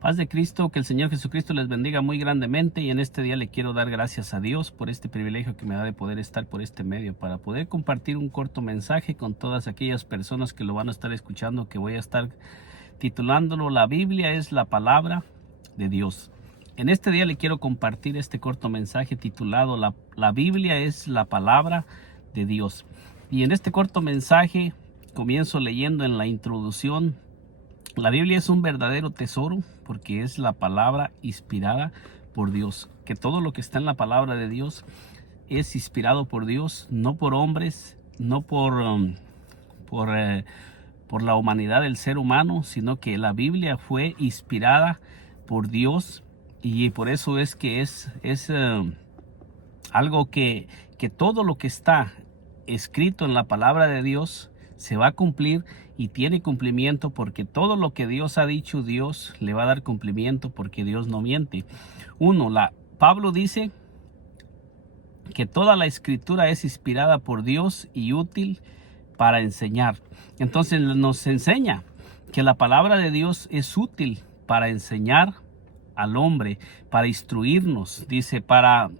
Paz de Cristo, que el Señor Jesucristo les bendiga muy grandemente, y en este día le quiero dar gracias a Dios por este privilegio que me da de poder estar por este medio para poder compartir un corto mensaje con todas aquellas personas que lo van a estar escuchando, que voy a estar titulándolo La Biblia es la palabra de Dios. En este día le quiero compartir este corto mensaje titulado La Biblia es la palabra de Dios. Y en este corto mensaje comienzo leyendo en la introducción: la Biblia es un verdadero tesoro porque es la palabra inspirada por Dios. Que todo lo que está en la palabra de Dios es inspirado por Dios, no por hombres, no por la humanidad del ser humano, sino que la Biblia fue inspirada por Dios, y por eso es que es algo que todo lo que está escrito en la palabra de Dios se va a cumplir y tiene cumplimiento, porque todo lo que Dios ha dicho, Dios le va a dar cumplimiento, porque Dios no miente. Pablo dice que toda la escritura es inspirada por Dios y útil para enseñar. Entonces nos enseña que la palabra de Dios es útil para enseñar al hombre, para instruirnos, dice, para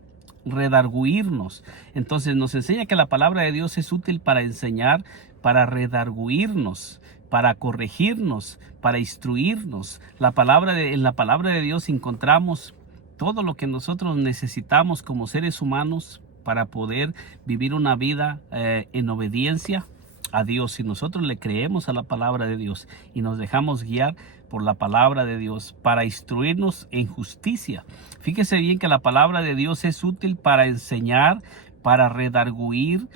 redarguirnos. Entonces nos enseña que la palabra de Dios es útil para enseñar, para redarguirnos, para corregirnos, para instruirnos. En la palabra de Dios encontramos todo lo que nosotros necesitamos como seres humanos para poder vivir una vida en obediencia a Dios. Si nosotros le creemos a la palabra de Dios y nos dejamos guiar por la palabra de Dios para instruirnos en justicia. Fíjese bien que la palabra de Dios es útil para enseñar, para redarguir,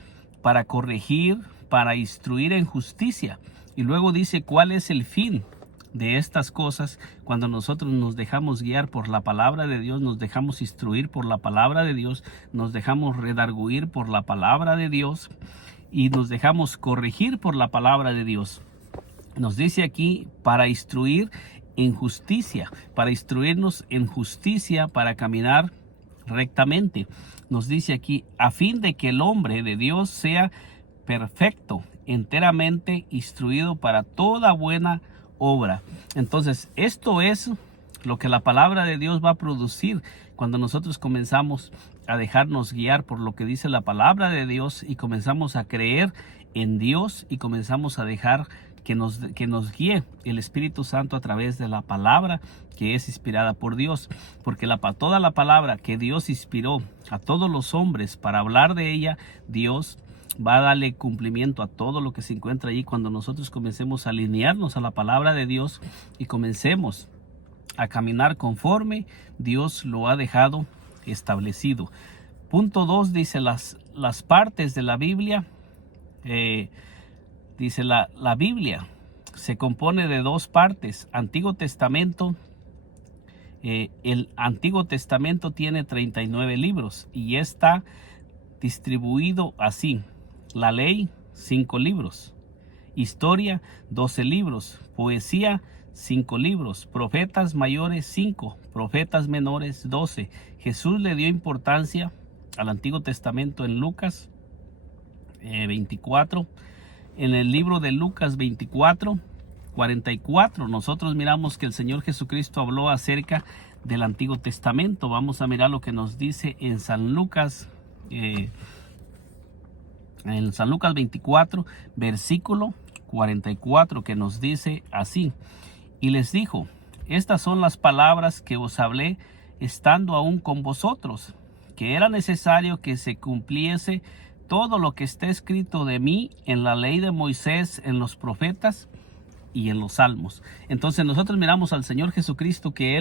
para corregir, para instruir en justicia. Y luego dice cuál es el fin de estas cosas. Cuando nosotros nos dejamos guiar por la palabra de Dios, nos dejamos instruir por la palabra de Dios, nos dejamos redarguir por la palabra de Dios y nos dejamos corregir por la palabra de Dios. Nos dice aquí para instruir en justicia, para instruirnos en justicia, para caminar rectamente. Nos dice aquí a fin de que el hombre de Dios sea perfecto, enteramente instruido para toda buena obra. Entonces, esto es lo que la palabra de Dios va a producir cuando nosotros comenzamos a dejarnos guiar por lo que dice la palabra de Dios y comenzamos a creer en Dios y comenzamos a dejar que nos guíe el Espíritu Santo a través de la palabra que es inspirada por Dios, porque toda la palabra que Dios inspiró a todos los hombres para hablar de ella, Dios va a darle cumplimiento a todo lo que se encuentra allí cuando nosotros comencemos a alinearnos a la palabra de Dios y comencemos a caminar conforme Dios lo ha dejado establecido. Punto 2 dice las partes de la Biblia. Dice la Biblia se compone de dos partes. Antiguo Testamento. El Antiguo Testamento tiene 39 libros y está distribuido así: la ley, 5 libros; historia, 12 libros; poesía, 5 libros; profetas mayores, 5; profetas menores, 12. Jesús le dio importancia al Antiguo Testamento en Lucas 24. En el libro de Lucas 24, 44, nosotros miramos que el Señor Jesucristo habló acerca del Antiguo Testamento. Vamos a mirar lo que nos dice en San Lucas, en San Lucas 24, versículo 44, que nos dice así: y les dijo, estas son las palabras que os hablé estando aún con vosotros, que era necesario que se cumpliese todo lo que está escrito de mí en la ley de Moisés, en los profetas y en los salmos. Entonces nosotros miramos al Señor Jesucristo que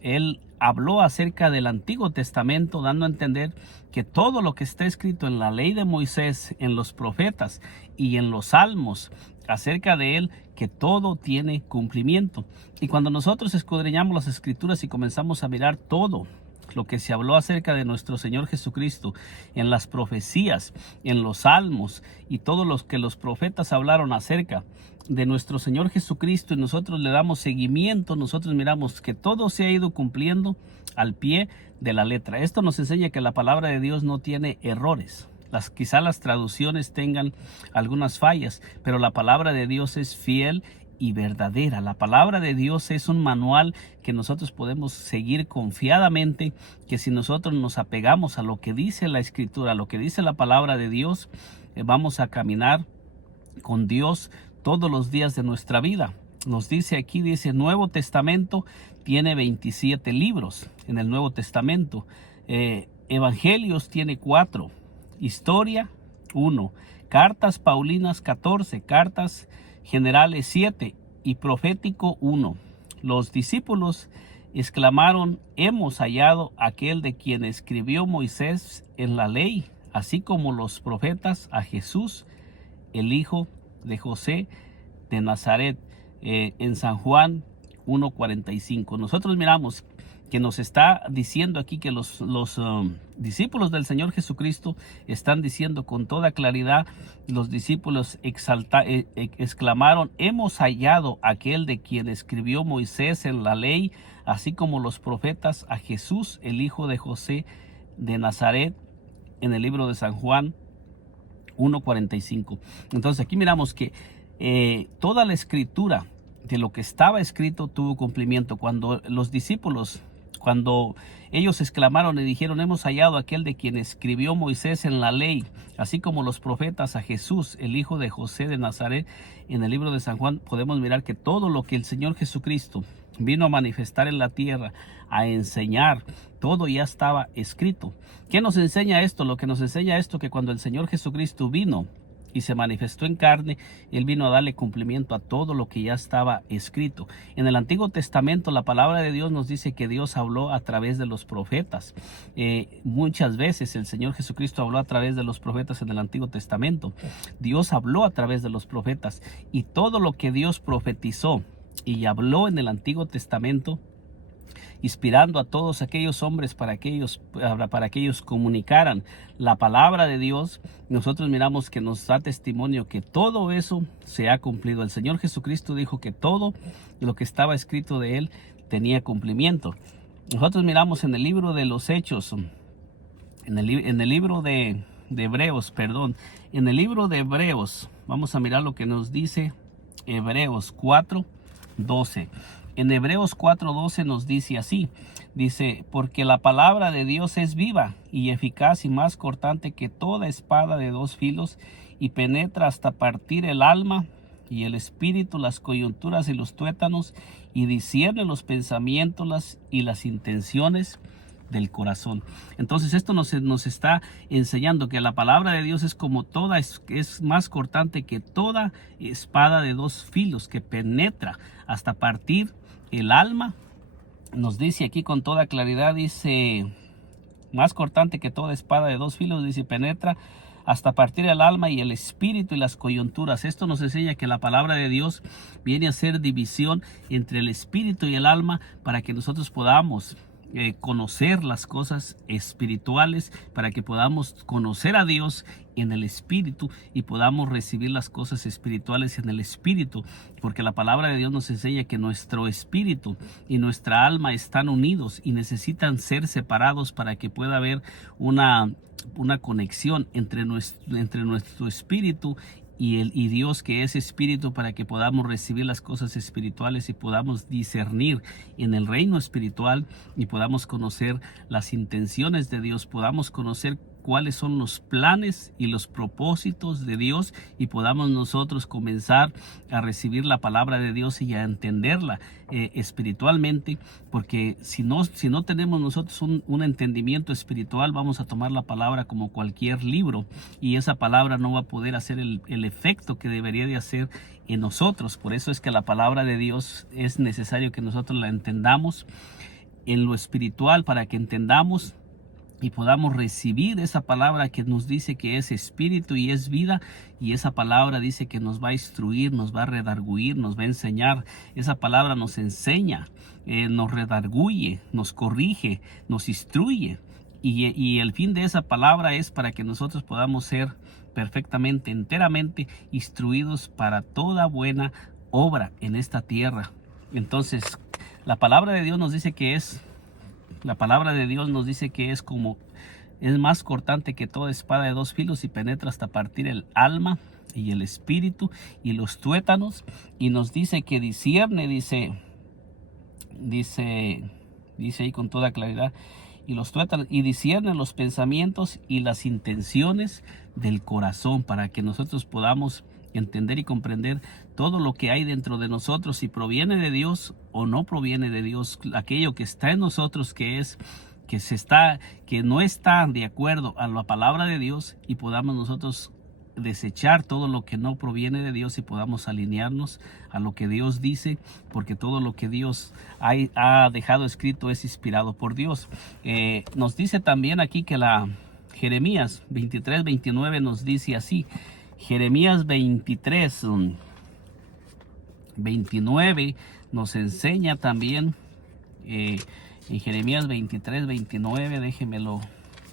Él habló acerca del Antiguo Testamento, dando a entender que todo lo que está escrito en la ley de Moisés, en los profetas y en los salmos acerca de Él, que todo tiene cumplimiento. Y cuando nosotros escudriñamos las Escrituras y comenzamos a mirar todo lo que se habló acerca de nuestro Señor Jesucristo en las profecías, en los salmos y todo lo que los profetas hablaron acerca de nuestro Señor Jesucristo, y nosotros le damos seguimiento, nosotros miramos que todo se ha ido cumpliendo al pie de la letra. Esto nos enseña que la palabra de Dios no tiene errores. Quizá las traducciones tengan algunas fallas, pero la palabra de Dios es fiel y verdadera. La palabra de Dios es un manual que nosotros podemos seguir confiadamente, que si nosotros nos apegamos a lo que dice la Escritura, a lo que dice la palabra de Dios, vamos a caminar con Dios todos los días de nuestra vida. Nos dice aquí, dice, Nuevo Testamento tiene 27 libros en el Nuevo Testamento. Evangelios tiene 4, Historia 1, Cartas Paulinas 14, Cartas Generales 7 y Profético 1. Los discípulos exclamaron: hemos hallado aquel de quien escribió Moisés en la ley, así como los profetas, a Jesús, el hijo de José de Nazaret. En San Juan 1:45. Nosotros miramos que nos está diciendo aquí que los discípulos del Señor Jesucristo están diciendo con toda claridad. Los discípulos exclamaron: hemos hallado aquel de quien escribió Moisés en la ley, así como los profetas, a Jesús, el hijo de José de Nazaret, en el libro de San Juan 1:45. Entonces aquí miramos que toda la escritura de lo que estaba escrito tuvo cumplimiento. Cuando los discípulos, cuando ellos exclamaron y dijeron: hemos hallado aquel de quien escribió Moisés en la ley, así como los profetas, a Jesús, el hijo de José de Nazaret, en el libro de San Juan, podemos mirar que todo lo que el Señor Jesucristo vino a manifestar en la tierra, a enseñar, todo ya estaba escrito. ¿Qué nos enseña esto? Lo que nos enseña esto, que cuando el Señor Jesucristo vino y se manifestó en carne, Él vino a darle cumplimiento a todo lo que ya estaba escrito. En el Antiguo Testamento, la palabra de Dios nos dice que Dios habló a través de los profetas. Muchas veces el Señor Jesucristo habló a través de los profetas en el Antiguo Testamento. Dios habló a través de los profetas, y todo lo que Dios profetizó y habló en el Antiguo Testamento, inspirando a todos aquellos hombres para que ellos comunicaran la palabra de Dios, nosotros miramos que nos da testimonio que todo eso se ha cumplido. El Señor Jesucristo dijo que todo lo que estaba escrito de Él tenía cumplimiento. Nosotros miramos en el libro de los Hechos, en el libro de Hebreos, en el libro de Hebreos, vamos a mirar lo que nos dice Hebreos 4:12. En Hebreos 4:12 nos dice así, dice: porque la palabra de Dios es viva y eficaz y más cortante que toda espada de dos filos, y penetra hasta partir el alma y el espíritu, las coyunturas y los tuétanos, y discierne los pensamientos y las intenciones del corazón. Entonces esto nos está enseñando que la palabra de Dios es como toda, es más cortante que toda espada de dos filos, que penetra hasta partir el alma. Nos dice aquí con toda claridad, dice: más cortante que toda espada de dos filos, dice, penetra hasta partir el alma y el espíritu y las coyunturas. Esto nos enseña que la palabra de Dios viene a hacer división entre el espíritu y el alma, para que nosotros podamos conocer las cosas espirituales, para que podamos conocer a Dios en el espíritu y podamos recibir las cosas espirituales en el espíritu, porque la palabra de Dios nos enseña que nuestro espíritu y nuestra alma están unidos y necesitan ser separados para que pueda haber una conexión entre nuestro espíritu y Dios, que es espíritu, para que podamos recibir las cosas espirituales y podamos discernir en el reino espiritual y podamos conocer las intenciones de Dios, podamos conocer cuáles son los planes y los propósitos de Dios, y podamos nosotros comenzar a recibir la palabra de Dios y a entenderla espiritualmente, porque si no tenemos nosotros un entendimiento espiritual, vamos a tomar la palabra como cualquier libro, y esa palabra no va a poder hacer el efecto que debería de hacer en nosotros. Por eso es que la palabra de Dios es necesario que nosotros la entendamos en lo espiritual, para que entendamos y podamos recibir esa palabra que nos dice que es espíritu y es vida, y esa palabra dice que nos va a instruir, nos va a redarguir, nos va a enseñar. Esa palabra nos enseña, nos redarguye, nos corrige, nos instruye, y el fin de esa palabra es para que nosotros podamos ser perfectamente, enteramente instruidos para toda buena obra en esta tierra. Entonces la palabra de Dios nos dice que es más cortante que toda espada de dos filos, y penetra hasta partir el alma, y el espíritu y los tuétanos, y nos dice que discierne, dice ahí con toda claridad, y los tuétanos, y discierne los pensamientos y las intenciones del corazón, para que nosotros podamos entender y comprender todo lo que hay dentro de nosotros, si proviene de Dios o no proviene de Dios, aquello que está en nosotros que no está de acuerdo a la palabra de Dios, y podamos nosotros desechar todo lo que no proviene de Dios y podamos alinearnos a lo que Dios dice, porque todo lo que Dios ha dejado escrito es inspirado por Dios. Nos dice también aquí que Jeremías 23:29 nos dice así. Jeremías 23:29 nos enseña también, en Jeremías 23:29,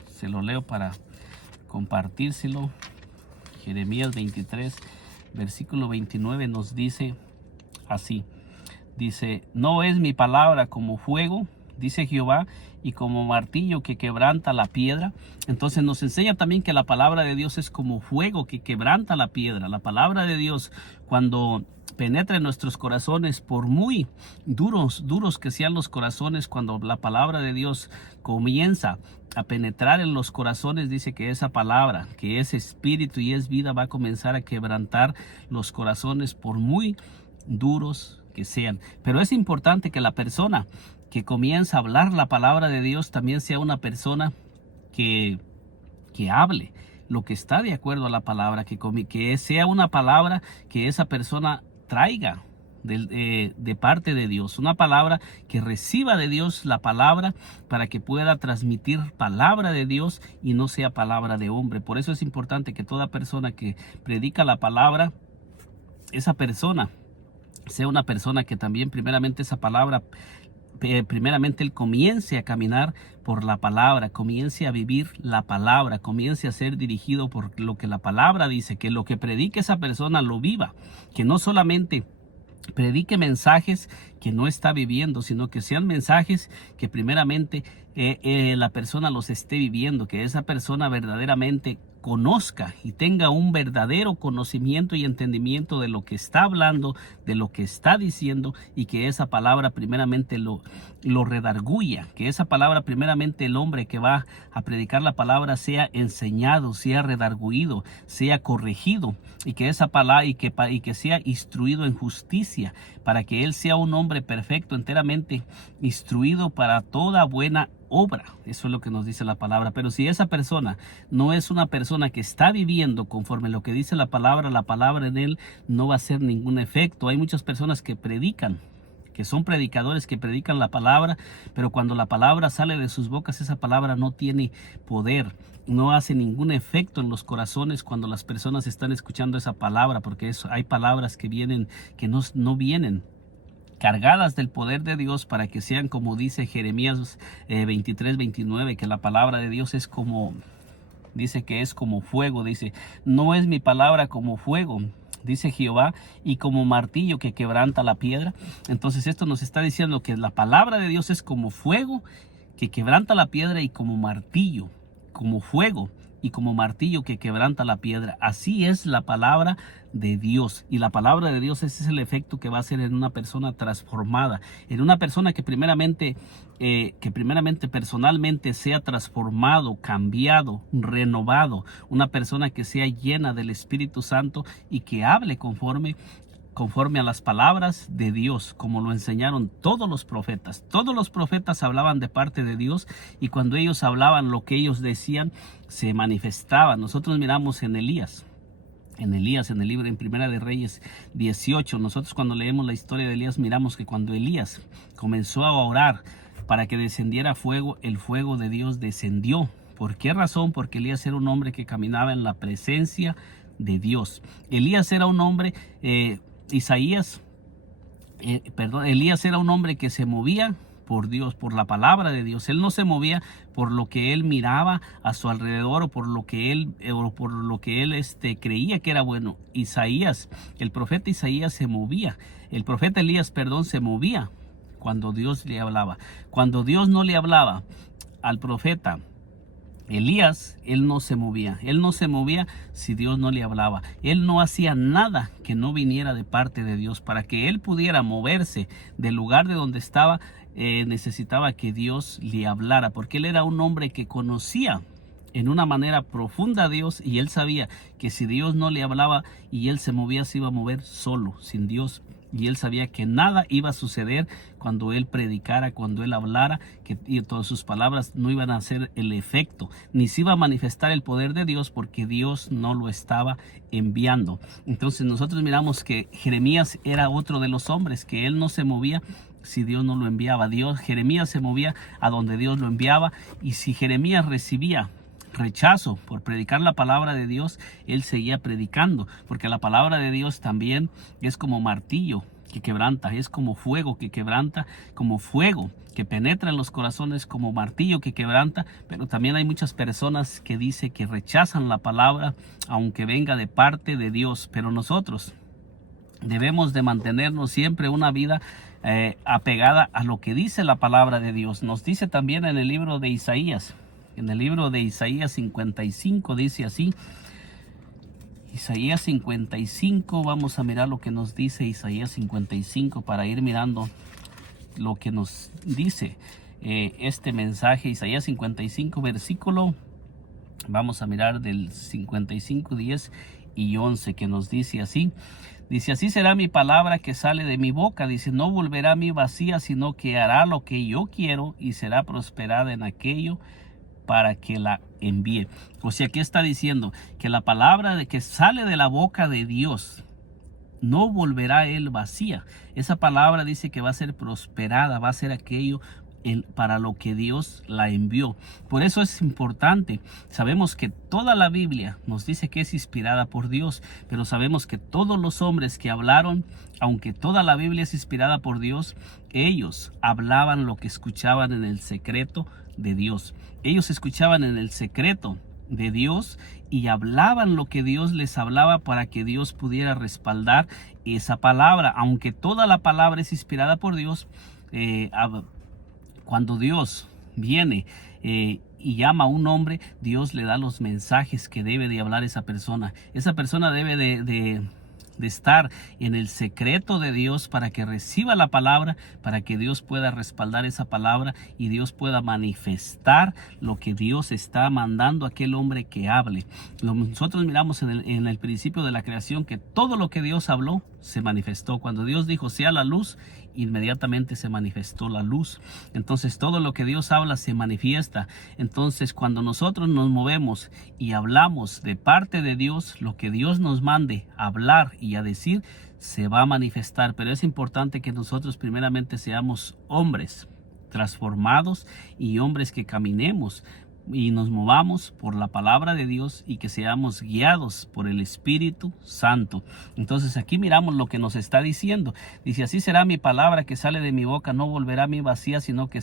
se lo leo para compartírselo. Jeremías 23, versículo 29 nos dice así. Dice: no es mi palabra como fuego, dice Jehová, y como martillo que quebranta la piedra. Entonces nos enseña también que la palabra de Dios es como fuego que quebranta la piedra. La palabra de Dios, cuando penetra en nuestros corazones, por muy duros que sean los corazones, cuando la palabra de Dios comienza a penetrar en los corazones, dice que esa palabra, que es espíritu y es vida, va a comenzar a quebrantar los corazones, por muy duros que sean. Pero es importante que la persona que comienza a hablar la palabra de Dios también sea una persona que hable lo que está de acuerdo a la palabra, que sea una palabra que esa persona traiga de parte de Dios, una palabra que reciba de Dios la palabra, para que pueda transmitir palabra de Dios y no sea palabra de hombre. Por eso es importante que toda persona que predica la palabra, esa persona sea una persona que también primeramente esa palabra, primeramente él comience a caminar por la palabra, comience a vivir la palabra, comience a ser dirigido por lo que la palabra dice, que lo que predique esa persona lo viva, que no solamente predique mensajes que no está viviendo, sino que sean mensajes que primeramente la persona los esté viviendo, que esa persona verdaderamente conozca y tenga un verdadero conocimiento y entendimiento de lo que está hablando, de lo que está diciendo, y que esa palabra primeramente lo redarguya, que esa palabra primeramente el hombre que va a predicar la palabra sea enseñado, sea redarguido, sea corregido, y que esa palabra y que sea instruido en justicia, para que él sea un hombre perfecto, enteramente instruido para toda buena obra. Eso es lo que nos dice la palabra. Pero si esa persona no es una persona que está viviendo conforme lo que dice la palabra en él no va a hacer ningún efecto. Hay muchas personas que predican, que son predicadores, que predican la palabra, pero cuando la palabra sale de sus bocas, esa palabra no tiene poder, no hace ningún efecto en los corazones cuando las personas están escuchando esa palabra, porque hay palabras que no vienen cargadas del poder de Dios, para que sean como dice Jeremías 23:29, que la palabra de Dios es como, dice que es como fuego, dice: no es mi palabra como fuego, dice Jehová, y como martillo que quebranta la piedra. Entonces esto nos está diciendo que la palabra de Dios es como fuego que quebranta la piedra, y como martillo, como fuego y como martillo que quebranta la piedra. Así es la palabra de Dios, y la palabra de Dios, ese es el efecto que va a hacer en una persona transformada, en una persona que primeramente personalmente sea transformado, cambiado, renovado, una persona que sea llena del Espíritu Santo y que hable conforme a las palabras de Dios, como lo enseñaron todos los profetas. Todos los profetas hablaban de parte de Dios, y cuando ellos hablaban, lo que ellos decían se manifestaba. Nosotros miramos en Elías, en el libro en Primera de Reyes 18, nosotros cuando leemos la historia de Elías, miramos que cuando Elías comenzó a orar para que descendiera fuego, el fuego de Dios descendió. ¿Por qué razón? Porque Elías era un hombre que caminaba en la presencia de Dios. Elías era un hombre, Elías era un hombre que se movía por Dios, por la palabra de Dios. Él no se movía por lo que él miraba a su alrededor, o por lo que él creía que era bueno. El profeta Isaías se movía. El profeta Elías, se movía cuando Dios le hablaba. Cuando Dios no le hablaba al profeta Elías, él no se movía si Dios no le hablaba. Él no hacía nada que no viniera de parte de Dios. Para que él pudiera moverse del lugar de donde estaba, necesitaba que Dios le hablara, porque él era un hombre que conocía en una manera profunda a Dios, y él sabía que si Dios no le hablaba y él se movía, se iba a mover solo, sin Dios. Y él sabía que nada iba a suceder cuando él predicara, cuando él hablara, y todas sus palabras no iban a hacer el efecto, ni se iba a manifestar el poder de Dios, porque Dios no lo estaba enviando. Entonces nosotros miramos que Jeremías era otro de los hombres, que él no se movía si Dios no lo enviaba. Jeremías se movía a donde Dios lo enviaba, y si Jeremías recibía rechazo por predicar la palabra de Dios, él seguía predicando, porque la palabra de Dios también es como martillo que quebranta, es como fuego que quebranta, como fuego que penetra en los corazones, como martillo que quebranta. Pero también hay muchas personas que dicen que rechazan la palabra aunque venga de parte de Dios. Pero nosotros debemos de mantenernos siempre una vida apegada a lo que dice la palabra de Dios. Nos dice también en el libro de Isaías, en el libro de Isaías 55, dice así. Isaías 55, vamos a mirar lo que nos dice Isaías 55 para ir mirando lo que nos dice este mensaje. Isaías 55, versículo, vamos a mirar del 55, 10 y 11, que nos dice así. Dice: así será mi palabra que sale de mi boca. Dice: no volverá a mí vacía, sino que hará lo que yo quiero y será prosperada en aquello para que la envíe. O sea, ¿qué está diciendo? Que la palabra de que sale de la boca de Dios no volverá a él vacía. Esa palabra dice que va a ser prosperada, va a ser aquello para lo que Dios la envió. Por eso es importante. Sabemos que toda la Biblia nos dice que es inspirada por Dios, pero sabemos que todos los hombres que hablaron, aunque toda la Biblia es inspirada por Dios, ellos hablaban lo que escuchaban en el secreto de Dios. Ellos escuchaban en el secreto de Dios y hablaban lo que Dios les hablaba para que Dios pudiera respaldar esa palabra. Aunque toda la palabra es inspirada por Dios, cuando Dios viene y llama a un hombre, Dios le da los mensajes que debe de hablar esa persona. Esa persona debe de estar en el secreto de Dios para que reciba la palabra, para que Dios pueda respaldar esa palabra y Dios pueda manifestar lo que Dios está mandando a aquel hombre que hable. Nosotros miramos en el principio de la creación que todo lo que Dios habló se manifestó. Cuando Dios dijo sea la luz, inmediatamente se manifestó la luz. Entonces todo lo que Dios habla se manifiesta. Entonces cuando nosotros nos movemos y hablamos de parte de Dios, lo que Dios nos mande a hablar y a decir se va a manifestar. Pero es importante que nosotros primeramente seamos hombres transformados y hombres que caminemos y nos movamos por la palabra de Dios y que seamos guiados por el Espíritu Santo. Entonces aquí miramos lo que nos está diciendo. Dice: así será mi palabra que sale de mi boca, no volverá a mí vacía, sino que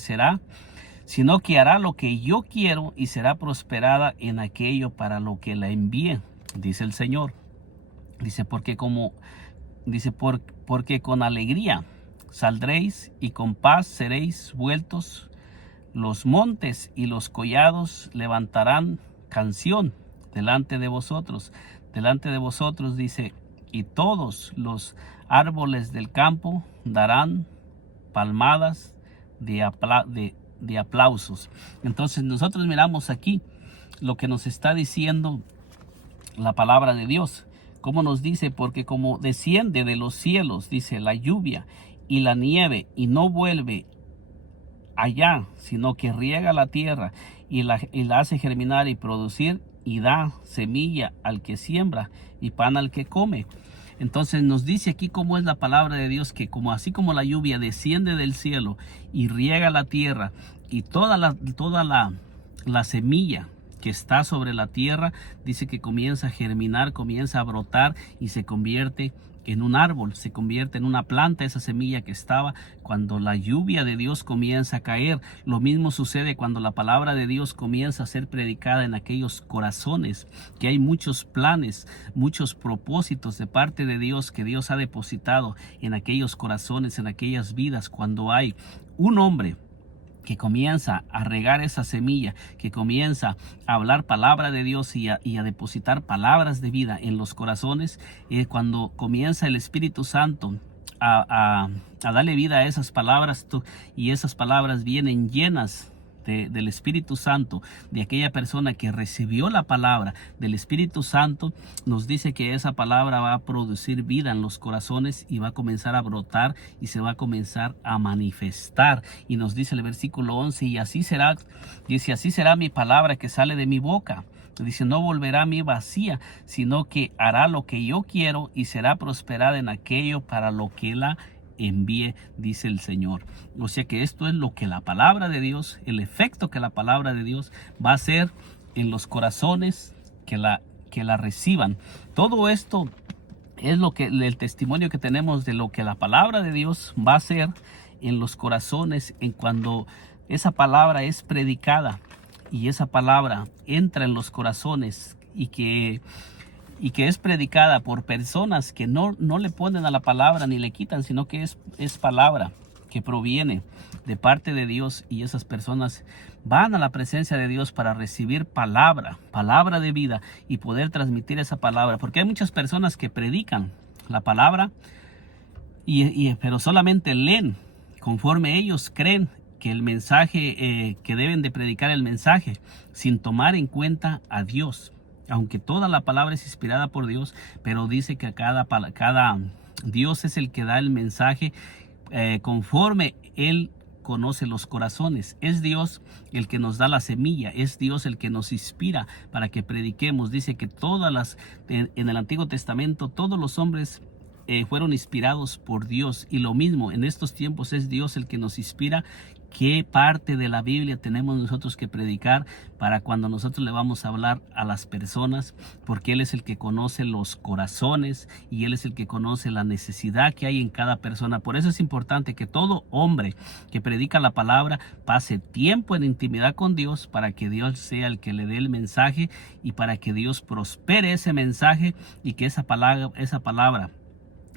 hará lo que yo quiero y será prosperada en aquello para lo que la envíe, dice el Señor. Dice: porque con alegría saldréis y con paz seréis vueltos. Los montes y los collados levantarán canción delante de vosotros. Delante de vosotros, dice, y todos los árboles del campo darán palmadas de aplausos. Entonces nosotros miramos aquí lo que nos está diciendo la palabra de Dios. Como nos dice: porque como desciende de los cielos, dice, la lluvia y la nieve y no vuelve allá, sino que riega la tierra y la hace germinar y producir y da semilla al que siembra y pan al que come. Entonces nos dice aquí cómo es la palabra de Dios, que así como la lluvia desciende del cielo y riega la tierra y toda la semilla que está sobre la tierra, dice que comienza a germinar, comienza a brotar y se convierte en un árbol, se convierte en una planta, esa semilla que estaba. Cuando la lluvia de Dios comienza a caer, lo mismo sucede cuando la palabra de Dios comienza a ser predicada en aquellos corazones, que hay muchos planes, muchos propósitos de parte de Dios que Dios ha depositado en aquellos corazones, en aquellas vidas. Cuando hay un hombre que comienza a regar esa semilla, que comienza a hablar palabra de Dios y a depositar palabras de vida en los corazones, cuando comienza el Espíritu Santo a darle vida a esas palabras, y esas palabras vienen llenas del Espíritu Santo, de aquella persona que recibió la palabra del Espíritu Santo, nos dice que esa palabra va a producir vida en los corazones y va a comenzar a brotar y se va a comenzar a manifestar. Y nos dice el versículo 11, y así será, dice, así será mi palabra que sale de mi boca. Dice, no volverá a mí vacía, sino que hará lo que yo quiero y será prosperada en aquello para lo que la envíe, dice el Señor. O sea que esto es lo que la palabra de Dios, el efecto que la palabra de Dios va a hacer en los corazones que la reciban. Todo esto es lo que el testimonio que tenemos de lo que la palabra de Dios va a hacer en los corazones en cuando esa palabra es predicada y esa palabra entra en los corazones y que es predicada por personas que no le ponen a la palabra ni le quitan, sino que es palabra que proviene de parte de Dios, y esas personas van a la presencia de Dios para recibir palabra de vida y poder transmitir esa palabra, porque hay muchas personas que predican la palabra pero solamente leen conforme ellos creen que el mensaje, que deben de predicar el mensaje, sin tomar en cuenta a Dios. Aunque toda la palabra es inspirada por Dios, pero dice que cada Dios es el que da el mensaje conforme Él conoce los corazones. Es Dios el que nos da la semilla, es Dios el que nos inspira para que prediquemos. Dice que en el Antiguo Testamento todos los hombres fueron inspirados por Dios, y lo mismo en estos tiempos es Dios el que nos inspira qué parte de la Biblia tenemos nosotros que predicar para cuando nosotros le vamos a hablar a las personas, porque Él es el que conoce los corazones y Él es el que conoce la necesidad que hay en cada persona. Por eso es importante que todo hombre que predica la palabra pase tiempo en intimidad con Dios, para que Dios sea el que le dé el mensaje y para que Dios prospere ese mensaje, y que esa palabra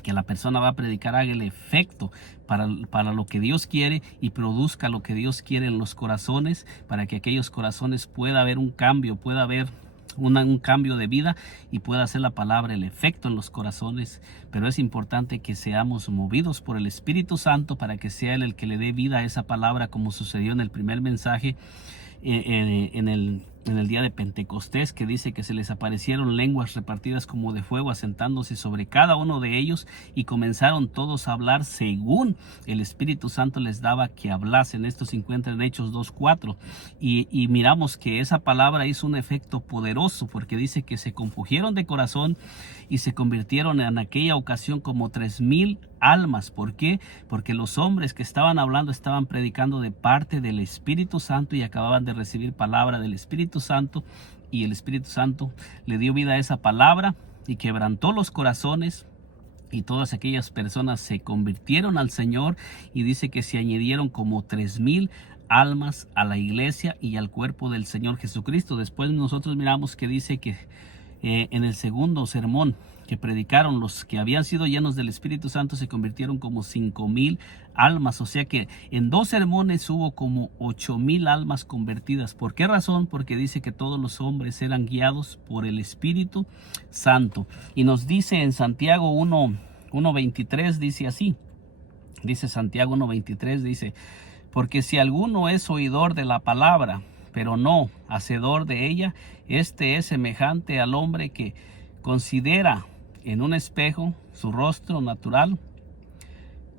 que la persona va a predicar haga el efecto para lo que Dios quiere y produzca lo que Dios quiere en los corazones, para que aquellos corazones pueda haber un cambio, pueda haber un cambio de vida y pueda hacer la palabra el efecto en los corazones. Pero es importante que seamos movidos por el Espíritu Santo para que sea Él el que le dé vida a esa palabra, como sucedió en el primer mensaje en el día de Pentecostés, que dice que se les aparecieron lenguas repartidas como de fuego, asentándose sobre cada uno de ellos, y comenzaron todos a hablar según el Espíritu Santo les daba que hablasen. Esto se encuentra en Hechos 2:4, y miramos que esa palabra hizo un efecto poderoso, porque dice que se compungieron de corazón y se convirtieron en aquella ocasión como 3,000 almas. ¿Por qué? Porque los hombres que estaban hablando estaban predicando de parte del Espíritu Santo y acababan de recibir palabra del Espíritu Santo, y el Espíritu Santo le dio vida a esa palabra y quebrantó los corazones, y todas aquellas personas se convirtieron al Señor, y dice que se añadieron como 3,000 almas a la iglesia y al cuerpo del Señor Jesucristo. Después nosotros miramos que dice que en el segundo sermón que predicaron, los que habían sido llenos del Espíritu Santo se convirtieron como 5,000 almas. O sea que en 2 sermones hubo como 8,000 almas convertidas. ¿Por qué razón? Porque dice que todos los hombres eran guiados por el Espíritu Santo. Y nos dice en Santiago 1:23, dice así. Dice Santiago 1:23, dice: porque si alguno es oidor de la palabra, pero no hacedor de ella, este es semejante al hombre que considera en un espejo su rostro natural.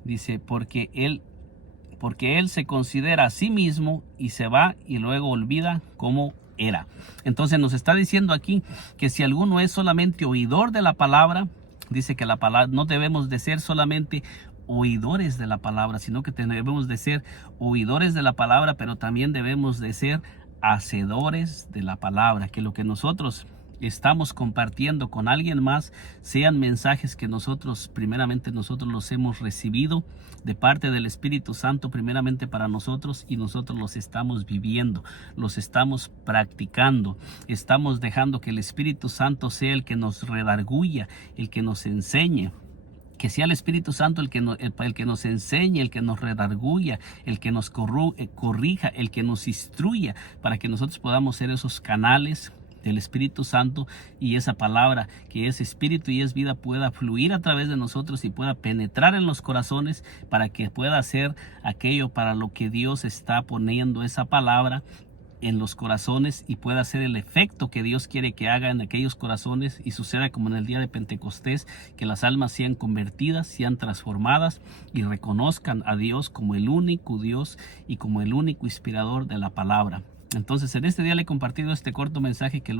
Dice, porque él se considera a sí mismo y se va y luego olvida cómo era. Entonces nos está diciendo aquí que si alguno es solamente oidor de la palabra, dice que la palabra no debemos de ser solamente oidores de la palabra, sino que debemos de ser oidores de la palabra, pero también debemos de ser hacedores de la palabra, que lo que nosotros estamos compartiendo con alguien más sean mensajes que primeramente nosotros los hemos recibido de parte del Espíritu Santo primeramente para nosotros, y nosotros los estamos viviendo, los estamos practicando, estamos dejando que el Espíritu Santo sea el que nos redarguya, el que nos enseñe, Que sea el Espíritu Santo el que nos enseñe, el que nos redarguya, el que nos corrija, el que nos instruya, para que nosotros podamos ser esos canales del Espíritu Santo, y esa palabra que es espíritu y es vida pueda fluir a través de nosotros y pueda penetrar en los corazones, para que pueda hacer aquello para lo que Dios está poniendo esa palabra en los corazones, y pueda hacer el efecto que Dios quiere que haga en aquellos corazones, y suceda como en el día de Pentecostés, que las almas sean convertidas, sean transformadas y reconozcan a Dios como el único Dios y como el único inspirador de la palabra. Entonces, en este día le he compartido este corto mensaje que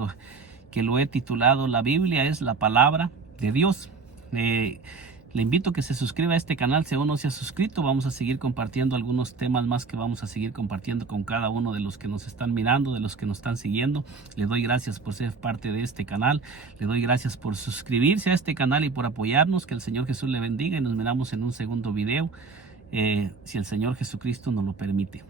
lo he titulado "La Biblia es la palabra de Dios". Le invito a que se suscriba a este canal si aún no se ha suscrito. Vamos a seguir compartiendo algunos temas más que vamos a seguir compartiendo con cada uno de los que nos están mirando, de los que nos están siguiendo. Le doy gracias por ser parte de este canal. Le doy gracias por suscribirse a este canal y por apoyarnos. Que el Señor Jesús le bendiga, y nos miramos en un segundo video, si el Señor Jesucristo nos lo permite.